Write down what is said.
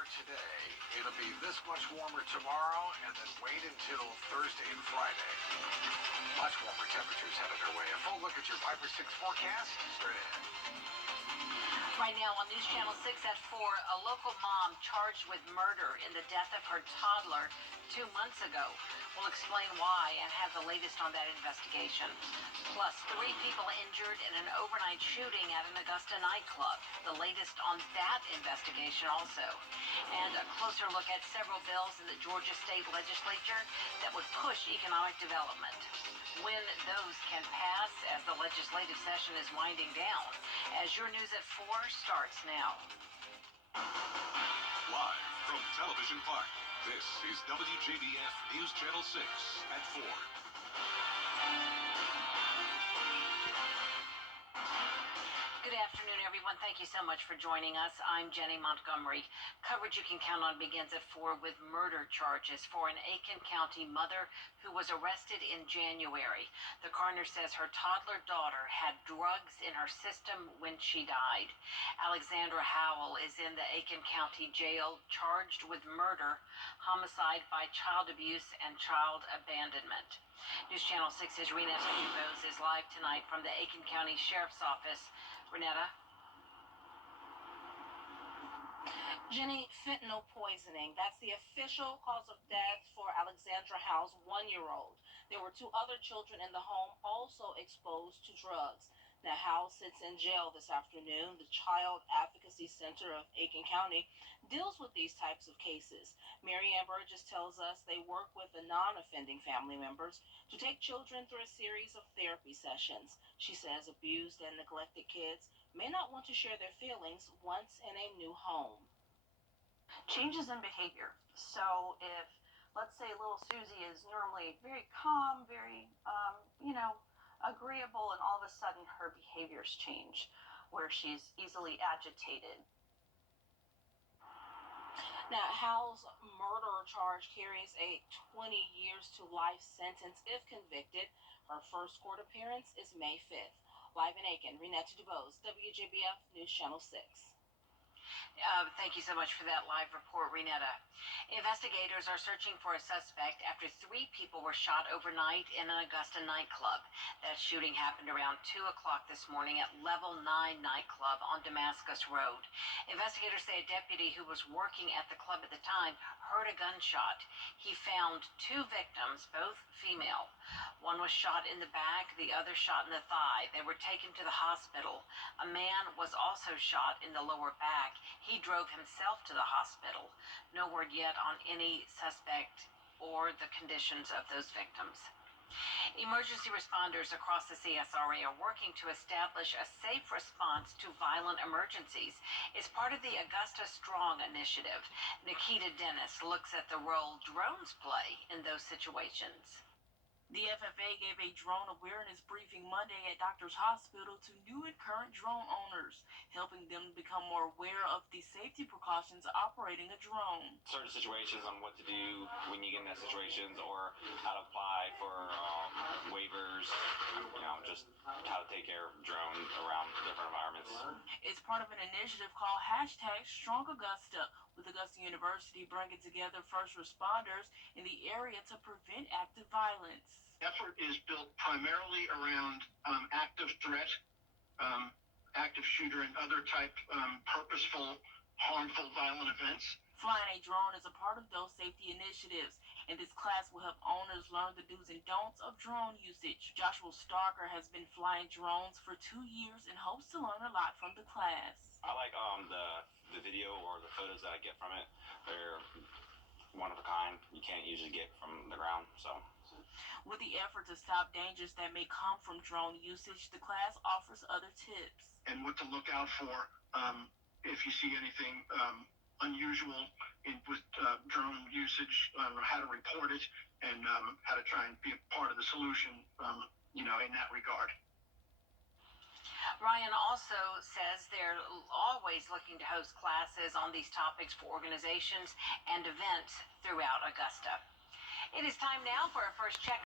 warmer today. It'll be this much warmer tomorrow, and then wait until Thursday and Friday. Much warmer temperatures headed our way. A full look at your Wjbf 6 forecast straight ahead. Right now on News Channel 6 at 4, a local mom charged with murder in the death of her toddler 2 months ago. We'll explain why and have the latest on that investigation. Plus, 3 people injured in an overnight shooting at an Augusta nightclub. The latest on that investigation also. And a closer look at several bills in the Georgia State Legislature that would push economic development. When those can pass as the legislative session is winding down. As your news at 4 starts now. Live from Television Park, this is Wjbf News Channel 6 at 4. Good afternoon, everyone. Thank you so much for joining us. I'm Jenny Montgomery. Coverage you can count on begins at 4 with murder charges for an Aiken County mother who was arrested in January. The coroner says her toddler daughter had drugs in her system when she died. Alexandra Howell is in the Aiken County Jail charged with murder, homicide by child abuse, and child abandonment. News Channel 6's Renetta Dubose is live tonight from the Aiken County Sheriff's Office. Renetta? Jenny, fentanyl poisoning. That's the official cause of death for Alexandra Howell's 1-year-old. There were 2 other children in the home also exposed to drugs. Now, Howell sits in jail this afternoon. The Child Advocacy Center of Aiken County deals with these types of cases. Mary Ann Burgess tells us they work with the non-offending family members to take children through a series of therapy sessions. She says abused and neglected kids may not want to share their feelings once in a new home. Changes in behavior. So if, let's say, little Susie is normally very calm, very, agreeable, and all of a sudden her behaviors change, where she's easily agitated. Now, Howell's murder charge carries a 20 years to life sentence if convicted. Her first court appearance is May 5th. Live in Aiken, Renetta Dubose, Wjbf News Channel 6. Thank you so much for that live report, Renetta. Investigators are searching for a suspect after 3 people were shot overnight in an Augusta nightclub. That shooting happened around 2 o'clock this morning at Level 9 nightclub on Damascus Road. Investigators say a deputy who was working at the club at the time heard a gunshot. He found 2 victims, both female. One was shot in the back, the other shot in the thigh. They were taken to the hospital. A man was also shot in the lower back. He drove himself to the hospital. No word yet on any suspect or the conditions of those victims. Emergency responders across the CSRA are working to establish a safe response to violent emergencies. It's part of the Augusta Strong initiative. Nikita Dennis looks at the role drones play in those situations. The FFA gave a drone awareness briefing Monday at Doctors Hospital to new and current drone owners, helping them become more aware of the safety precautions of operating a drone. Certain situations on what to do when you get in that situations, or how to apply for waivers, just how to take care of drone around different environments. It's part of an initiative called #StrongAugusta, with Augusta University bringing together first responders in the area to prevent active violence. The effort is built primarily around active threat, active shooter, and other type purposeful, harmful, violent events. Flying a drone is a part of those safety initiatives, and this class will help owners learn the do's and don'ts of drone usage. Joshua Starker has been flying drones for 2 years and hopes to learn a lot from the class. I like the video or the photos that I get from it. They're one of a kind. You can't usually get from the ground, so. With the effort to stop dangers that may come from drone usage, the class offers other tips. And what to look out for if you see anything unusual with drone usage, how to report it, and how to try and be a part of the solution, in that regard. Ryan also says they're always looking to host classes on these topics for organizations and events throughout Augusta. It is time now for our first check